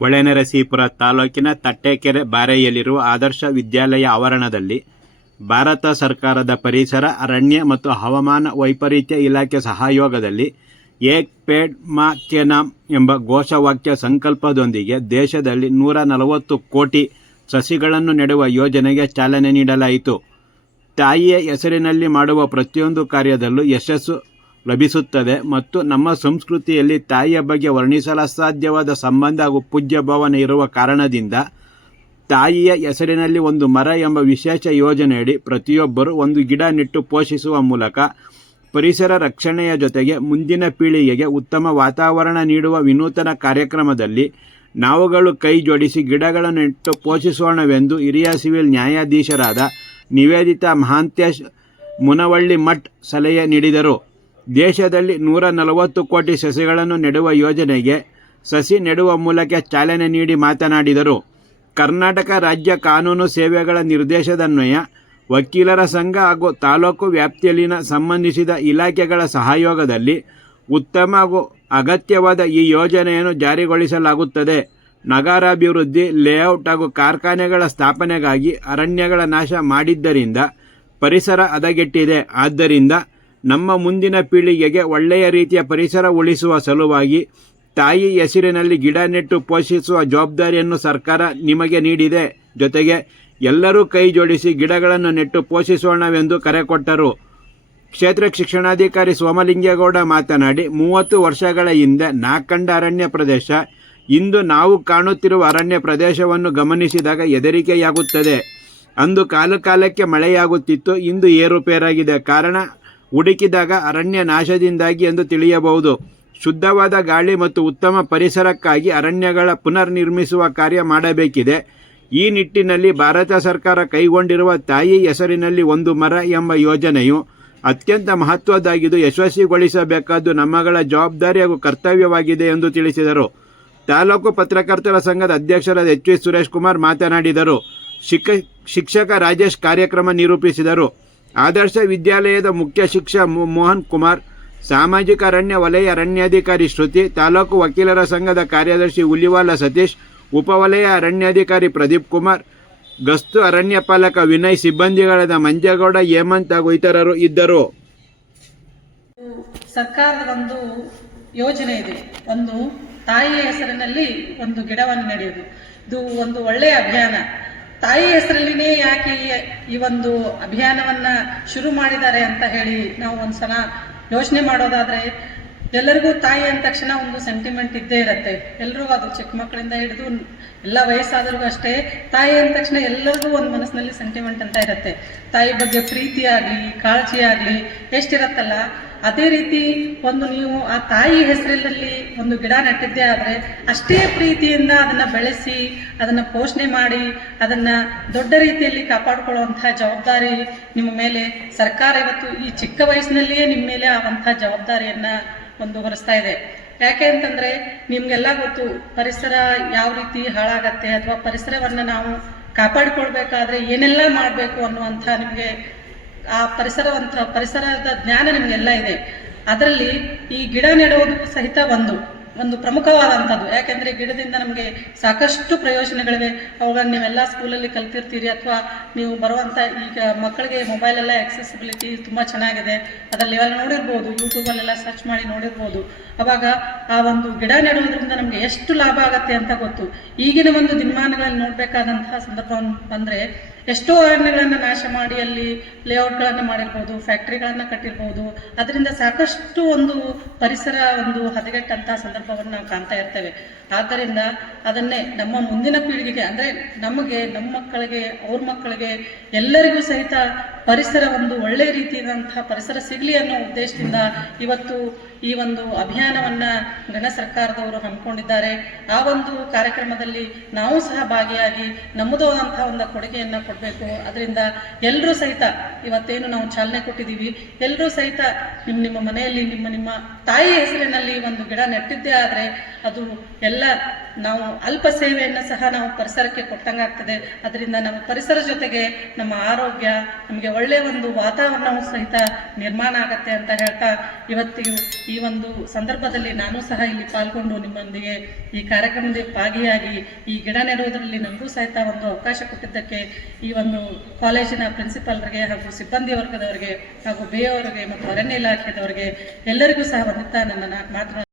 ಹೊಳೆನರಸೀಪುರ ತಾಲೂಕಿನ ತಟ್ಟೆಕೆರೆ ಬಾರೆಯಲ್ಲಿರುವ ಆದರ್ಶ ವಿದ್ಯಾಲಯ ಆವರಣದಲ್ಲಿ ಭಾರತ ಸರ್ಕಾರದ ಪರಿಸರ, ಅರಣ್ಯ ಮತ್ತು ಹವಾಮಾನ ವೈಪರೀತ್ಯ ಇಲಾಖೆ ಸಹಯೋಗದಲ್ಲಿ ಏಕ್ ಪೇಡ್ ಮಾ ಕೆ ನಾಮ್ ಎಂಬ ಘೋಷವಾಕ್ಯ ಸಂಕಲ್ಪದೊಂದಿಗೆ ದೇಶದಲ್ಲಿ 140 ಕೋಟಿ ಸಸಿಗಳನ್ನು ನೆಡುವ ಯೋಜನೆಗೆ ಚಾಲನೆ ನೀಡಲಾಯಿತು. ತಾಯಿಯ ಹೆಸರಿನಲ್ಲಿ ಮಾಡುವ ಪ್ರತಿಯೊಂದು ಕಾರ್ಯದಲ್ಲೂ ಯಶಸ್ಸು ಲಭಿಸುತ್ತದೆ ಮತ್ತು ನಮ್ಮ ಸಂಸ್ಕೃತಿಯಲ್ಲಿ ತಾಯಿಯ ಬಗ್ಗೆ ವರ್ಣಿಸಲಸಾಧ್ಯವಾದ ಸಂಬಂಧ ಹಾಗೂ ಪೂಜ್ಯ ಭಾವನೆ ಇರುವ ಕಾರಣದಿಂದ ತಾಯಿಯ ಹೆಸರಿನಲ್ಲಿ ಒಂದು ಮರ ಎಂಬ ವಿಶೇಷ ಯೋಜನೆಯಡಿ ಪ್ರತಿಯೊಬ್ಬರೂ ಒಂದು ಗಿಡ ನೆಟ್ಟು ಪೋಷಿಸುವ ಮೂಲಕ ಪರಿಸರ ರಕ್ಷಣೆಯ ಜೊತೆಗೆ ಮುಂದಿನ ಪೀಳಿಗೆಗೆ ಉತ್ತಮ ವಾತಾವರಣ ನೀಡುವ ವಿನೂತನ ಕಾರ್ಯಕ್ರಮದಲ್ಲಿ ನಾವುಗಳು ಕೈ ಜೋಡಿಸಿ ಗಿಡಗಳನ್ನು ನೆಟ್ಟು ಪೋಷಿಸೋಣವೆಂದು ಹಿರಿಯ ಸಿವಿಲ್ ನ್ಯಾಯಾಧೀಶರಾದ ನಿವೇದಿತಾ ಮಹಾಂತೇಶ್ ಮುನವಳ್ಳಿ ಮಠ್ ಸಲಹೆ ನೀಡಿದರು. ದೇಶದಲ್ಲಿ 140 ಕೋಟಿ ಸಸಿಗಳನ್ನು ನೆಡುವ ಯೋಜನೆಗೆ ಸಸಿ ನೆಡುವ ಮೂಲಕ ಚಾಲನೆ ನೀಡಿ ಮಾತನಾಡಿದರು. ಕರ್ನಾಟಕ ರಾಜ್ಯ ಕಾನೂನು ಸೇವೆಗಳ ನಿರ್ದೇಶನದನ್ವಯ ವಕೀಲರ ಸಂಘ ಹಾಗೂ ತಾಲೂಕು ವ್ಯಾಪ್ತಿಯಲ್ಲಿನ ಸಂಬಂಧಿಸಿದ ಇಲಾಖೆಗಳ ಸಹಯೋಗದಲ್ಲಿ ಉತ್ತಮ ಹಾಗೂ ಅಗತ್ಯವಾದ ಈ ಯೋಜನೆಯನ್ನು ಜಾರಿಗೊಳಿಸಲಾಗುತ್ತದೆ. ನಗರಾಭಿವೃದ್ಧಿ, ಲೇಔಟ್ ಹಾಗೂ ಕಾರ್ಖಾನೆಗಳ ಸ್ಥಾಪನೆಗಾಗಿ ಅರಣ್ಯಗಳ ನಾಶ ಮಾಡಿದ್ದರಿಂದ ಪರಿಸರ ಹದಗೆಟ್ಟಿದೆ. ಆದ್ದರಿಂದ ನಮ್ಮ ಮುಂದಿನ ಪೀಳಿಗೆಗೆ ಒಳ್ಳೆಯ ರೀತಿಯ ಪರಿಸರ ಉಳಿಸುವ ಸಲುವಾಗಿ ತಾಯಿ ಹೆಸರಿನಲ್ಲಿ ಗಿಡ ನೆಟ್ಟು ಪೋಷಿಸುವ ಜವಾಬ್ದಾರಿಯನ್ನು ಸರ್ಕಾರ ನಿಮಗೆ ನೀಡಿದೆ. ಜೊತೆಗೆ ಎಲ್ಲರೂ ಕೈ ಜೋಡಿಸಿ ಗಿಡಗಳನ್ನು ನೆಟ್ಟು ಪೋಷಿಸೋಣವೆಂದು ಕರೆ ಕೊಟ್ಟರು. ಕ್ಷೇತ್ರ ಶಿಕ್ಷಣಾಧಿಕಾರಿ ಸೋಮಲಿಂಗೇಗೌಡ ಮಾತನಾಡಿ, 30 ವರ್ಷಗಳ ಹಿಂದೆ ನಾಕಂಡ ಅರಣ್ಯ ಪ್ರದೇಶ ಇಂದು ನಾವು ಕಾಣುತ್ತಿರುವ ಅರಣ್ಯ ಪ್ರದೇಶವನ್ನು ಗಮನಿಸಿದಾಗ ಹೆದರಿಕೆಯಾಗುತ್ತದೆ. ಅಂದು ಕಾಲಕ್ಕೆ ಮಳೆಯಾಗುತ್ತಿತ್ತು, ಇಂದು ಏರುಪೇರಾಗಿದೆ. ಕಾರಣ ಹುಡುಕಿದಾಗ ಅರಣ್ಯ ನಾಶದಿಂದಾಗಿ ಎಂದು ತಿಳಿಯಬಹುದು. ಶುದ್ಧವಾದ ಗಾಳಿ ಮತ್ತು ಉತ್ತಮ ಪರಿಸರಕ್ಕಾಗಿ ಅರಣ್ಯಗಳ ಪುನರ್ನಿರ್ಮಿಸುವ ಕಾರ್ಯ ಮಾಡಬೇಕಿದೆ. ಈ ನಿಟ್ಟಿನಲ್ಲಿ ಭಾರತ ಸರ್ಕಾರ ಕೈಗೊಂಡಿರುವ ತಾಯಿ ಹೆಸರಿನಲ್ಲಿ ಒಂದು ಮರ ಎಂಬ ಯೋಜನೆಯು ಅತ್ಯಂತ ಮಹತ್ವದ್ದಾಗಿದ್ದು ಯಶಸ್ವಿಗೊಳಿಸಬೇಕಾದ್ದು ನಮ್ಮಗಳ ಜವಾಬ್ದಾರಿ ಹಾಗೂ ಕರ್ತವ್ಯವಾಗಿದೆ ಎಂದು ತಿಳಿಸಿದರು. ತಾಲೂಕು ಪತ್ರಕರ್ತರ ಸಂಘದ ಅಧ್ಯಕ್ಷರಾದ ಎಚ್ ವಿ ಸುರೇಶ್ ಕುಮಾರ್ ಮಾತನಾಡಿದರು. ಶಿಕ್ಷಕ ರಾಜೇಶ್ ಕಾರ್ಯಕ್ರಮ ನಿರೂಪಿಸಿದರು. ಆದರ್ಶ ವಿದ್ಯಾಲಯದ ಮುಖ್ಯ ಶಿಕ್ಷಕ ಮೋಹನ್ ಕುಮಾರ್, ಸಾಮಾಜಿಕ ಅರಣ್ಯ ವಲಯ ಅರಣ್ಯಾಧಿಕಾರಿ ಶ್ರುತಿ, ತಾಲೂಕು ವಕೀಲರ ಸಂಘದ ಕಾರ್ಯದರ್ಶಿ ಹುಲಿವಾಲ ಸತೀಶ್, ಉಪವಲಯ ಅರಣ್ಯಾಧಿಕಾರಿ ಪ್ರದೀಪ್ ಕುಮಾರ್, ಗಸ್ತು ಅರಣ್ಯಪಾಲಕ ವಿನಯ್, ಸಿಬ್ಬಂದಿಗಳಾದ ಮಂಜೇಗೌಡ, ಹೇಮಂತ್ ಹಾಗೂ ಇತರರು ಇದ್ದರು. ಸರ್ಕಾರದ ಒಂದು ಯೋಜನೆ ಇದೆ, ಒಂದು ತಾಯಿಯ ಹೆಸರಿನಲ್ಲಿ ಒಂದು ಗಿಡವನ್ನು ನೆಡೆಯುವುದು. ಇದು ಒಂದು ಒಳ್ಳೆಯ ಅಭಿಯಾನ. ತಾಯಿ ಹೆಸರಲ್ಲಿನೇ ಯಾಕೆ ಈ ಒಂದು ಅಭಿಯಾನವನ್ನ ಶುರು ಮಾಡಿದ್ದಾರೆ ಅಂತ ಹೇಳಿ ನಾವು ಒಂದ್ಸಲ ಯೋಚನೆ ಮಾಡೋದಾದ್ರೆ, ಎಲ್ಲರಿಗೂ ತಾಯಿ ಅಂದ ತಕ್ಷಣ ಒಂದು ಸೆಂಟಿಮೆಂಟ್ ಇದ್ದೇ ಇರುತ್ತೆ. ಎಲ್ರಿಗೂ, ಅದು ಚಿಕ್ಕ ಮಕ್ಕಳಿಂದ ಹಿಡಿದು ಎಲ್ಲ ವಯಸ್ಸಾದ್ರಿಗೂ ಅಷ್ಟೇ, ತಾಯಿ ಅಂದ ತಕ್ಷಣ ಎಲ್ಲರಿಗೂ ಒಂದು ಮನಸ್ಸಿನಲ್ಲಿ ಸೆಂಟಿಮೆಂಟ್ ಅಂತ ಇರುತ್ತೆ. ತಾಯಿ ಬಗ್ಗೆ ಪ್ರೀತಿ ಆಗಲಿ, ಕಾಳಜಿ ಆಗಲಿ ಎಷ್ಟಿರತ್ತಲ್ಲ, ಅದೇ ರೀತಿ ಒಂದು ನೀವು ಆ ತಾಯಿ ಹೆಸರಿನಲ್ಲಿ ಒಂದು ಗಿಡ ನೆಟ್ಟಿದ್ದೇ ಆದರೆ ಅಷ್ಟೇ ಪ್ರೀತಿಯಿಂದ ಅದನ್ನು ಬೆಳೆಸಿ, ಅದನ್ನು ಪೋಷಣೆ ಮಾಡಿ, ಅದನ್ನು ದೊಡ್ಡ ರೀತಿಯಲ್ಲಿ ಕಾಪಾಡಿಕೊಳ್ಳುವಂತಹ ಜವಾಬ್ದಾರಿ ನಿಮ್ಮ ಮೇಲೆ ಸರ್ಕಾರ ಇವತ್ತು ಈ ಚಿಕ್ಕ ವಯಸ್ಸಿನಲ್ಲಿಯೇ ನಿಮ್ಮ ಮೇಲೆ ಆವಂತಹ ಜವಾಬ್ದಾರಿಯನ್ನು ಒಂದು ಹೊರಿಸ್ತಾ ಇದೆ. ಯಾಕೆ ಅಂತಂದರೆ, ನಿಮಗೆಲ್ಲ ಗೊತ್ತು ಪರಿಸರ ಯಾವ ರೀತಿ ಹಾಳಾಗತ್ತೆ, ಅಥವಾ ಪರಿಸರವನ್ನು ನಾವು ಕಾಪಾಡಿಕೊಳ್ಬೇಕಾದ್ರೆ ಏನೆಲ್ಲ ಮಾಡಬೇಕು ಅನ್ನುವಂಥ ನಿಮಗೆ ಆ ಪರಿಸರದ ಜ್ಞಾನ ನಿಮಗೆಲ್ಲ ಇದೆ. ಅದರಲ್ಲಿ ಈ ಗಿಡ ನೆಡುವುದು ಸಹಿತ ಒಂದು ಪ್ರಮುಖವಾದಂಥದ್ದು. ಯಾಕೆಂದರೆ ಗಿಡದಿಂದ ನಮಗೆ ಸಾಕಷ್ಟು ಪ್ರಯೋಜನಗಳಿವೆ. ಅವುಗಳನ್ನು ನೀವೆಲ್ಲ ಸ್ಕೂಲಲ್ಲಿ ಕಲ್ತಿರ್ತೀರಿ, ಅಥವಾ ನೀವು ಬರುವಂಥ ಈಗ ಮಕ್ಕಳಿಗೆ ಮೊಬೈಲೆಲ್ಲ ಆಕ್ಸೆಸಿಬಿಲಿಟಿ ತುಂಬ ಚೆನ್ನಾಗಿದೆ, ಅದರಲ್ಲಿ ನೀವೆಲ್ಲ ನೋಡಿರ್ಬೋದು, ಯೂಟ್ಯೂಬಲ್ಲೆಲ್ಲ ಸರ್ಚ್ ಮಾಡಿ ನೋಡಿರ್ಬೋದು. ಅವಾಗ ಆ ಒಂದು ಗಿಡ ನೆಡುವುದರಿಂದ ನಮಗೆ ಎಷ್ಟು ಲಾಭ ಆಗತ್ತೆ ಅಂತ ಗೊತ್ತು. ಈಗಿನ ಒಂದು ದಿನಮಾನಗಳಲ್ಲಿ ನೋಡಬೇಕಾದಂತಹ ಸಂದರ್ಭ ಬಂದರೆ, ಎಷ್ಟೋ ಅರಣ್ಯಗಳನ್ನು ನಾಶ ಮಾಡಿ ಅಲ್ಲಿ ಲೇಔಟ್ಗಳನ್ನು ಮಾಡಿರ್ಬೋದು, ಫ್ಯಾಕ್ಟ್ರಿಗಳನ್ನು ಕಟ್ಟಿರ್ಬೋದು. ಅದರಿಂದ ಸಾಕಷ್ಟು ಒಂದು ಪರಿಸರ ಒಂದು ಹದಗೆಟ್ಟಂತಹ ಸಂದರ್ಭವನ್ನು ನಾವು ಕಾಣ್ತಾ ಇರ್ತೇವೆ. ಆದ್ದರಿಂದ ಅದನ್ನೇ ನಮ್ಮ ಮುಂದಿನ ಪೀಳಿಗೆಗೆ, ಅಂದರೆ ನಮಗೆ, ನಮ್ಮ ಮಕ್ಕಳಿಗೆ, ಅವ್ರ ಮಕ್ಕಳಿಗೆ ಎಲ್ಲರಿಗೂ ಸಹಿತ ಪರಿಸರ ಒಂದು ಒಳ್ಳೆ ರೀತಿಯಾದಂತಹ ಪರಿಸರ ಸಿಗಲಿ ಅನ್ನೋ ಉದ್ದೇಶದಿಂದ ಇವತ್ತು ಈ ಒಂದು ಅಭಿಯಾನವನ್ನು ಗಣ ಸರ್ಕಾರದವರು ಹಮ್ಮಿಕೊಂಡಿದ್ದಾರೆ. ಆ ಒಂದು ಕಾರ್ಯಕ್ರಮದಲ್ಲಿ ನಾವು ಸಹ ಭಾಗಿಯಾಗಿ ನಮ್ಮದು ಆದಂತಹ ಒಂದು ಕೊಡುಗೆಯನ್ನು ಕೊಡಬೇಕು. ಅದರಿಂದ ಎಲ್ಲರೂ ಸಹಿತ ಇವತ್ತೇನು ನಾವು ಚಾಲನೆ ಕೊಟ್ಟಿದ್ದೀವಿ, ಎಲ್ಲರೂ ಸಹಿತ ನಿಮ್ಮ ಮನೆಯಲ್ಲಿ ನಿಮ್ಮ ತಾಯಿ ಹೆಸರಿನಲ್ಲಿ ಒಂದು ಗಿಡ ನೆಟ್ಟಿದ್ದೇ ಆದರೆ ಅದು ಎಲ್ಲ ನಾವು ಅಲ್ಪ ಸೇವೆಯನ್ನು ಸಹ ನಾವು ಪರಿಸರಕ್ಕೆ ಕೊಟ್ಟಂಗಾಗ್ತದೆ. ಅದರಿಂದ ನಮ್ಮ ಪರಿಸರ ಜೊತೆಗೆ ನಮ್ಮ ಆರೋಗ್ಯ, ನಮಗೆ ಅವರಿಗೆ ಒಳ್ಳೆಯ ಒಂದು ವಾತಾವರಣವೂ ಸಹಿತ ನಿರ್ಮಾಣ ಆಗತ್ತೆ ಅಂತ ಹೇಳ್ತಾ ಇವತ್ತಿಗೆ ಈ ಒಂದು ಸಂದರ್ಭದಲ್ಲಿ ನಾನು ಸಹ ಇಲ್ಲಿ ಪಾಲ್ಗೊಂಡು ನಿಮ್ಮೊಂದಿಗೆ ಈ ಕಾರ್ಯಕ್ರಮದಲ್ಲಿ ಭಾಗಿಯಾಗಿ ಈ ಗಿಡ ನೆಡುವುದರಲ್ಲಿ ನನಗೂ ಸಹಿತ ಒಂದು ಅವಕಾಶ ಕೊಟ್ಟಿದ್ದಕ್ಕೆ ಈ ಒಂದು ಕಾಲೇಜಿನ ಪ್ರಿನ್ಸಿಪಾಲ್ರಿಗೆ ಹಾಗೂ ಸಿಬ್ಬಂದಿ ವರ್ಗದವರಿಗೆ ಹಾಗೂ ಬೇಯವರಿಗೆ ಮತ್ತು ಅರಣ್ಯ ಇಲಾಖೆದವರಿಗೆ ಎಲ್ಲರಿಗೂ ಸಹ ವಂದಿಸ್ತಾ ನನ್ನ ಮಾತನ್ನು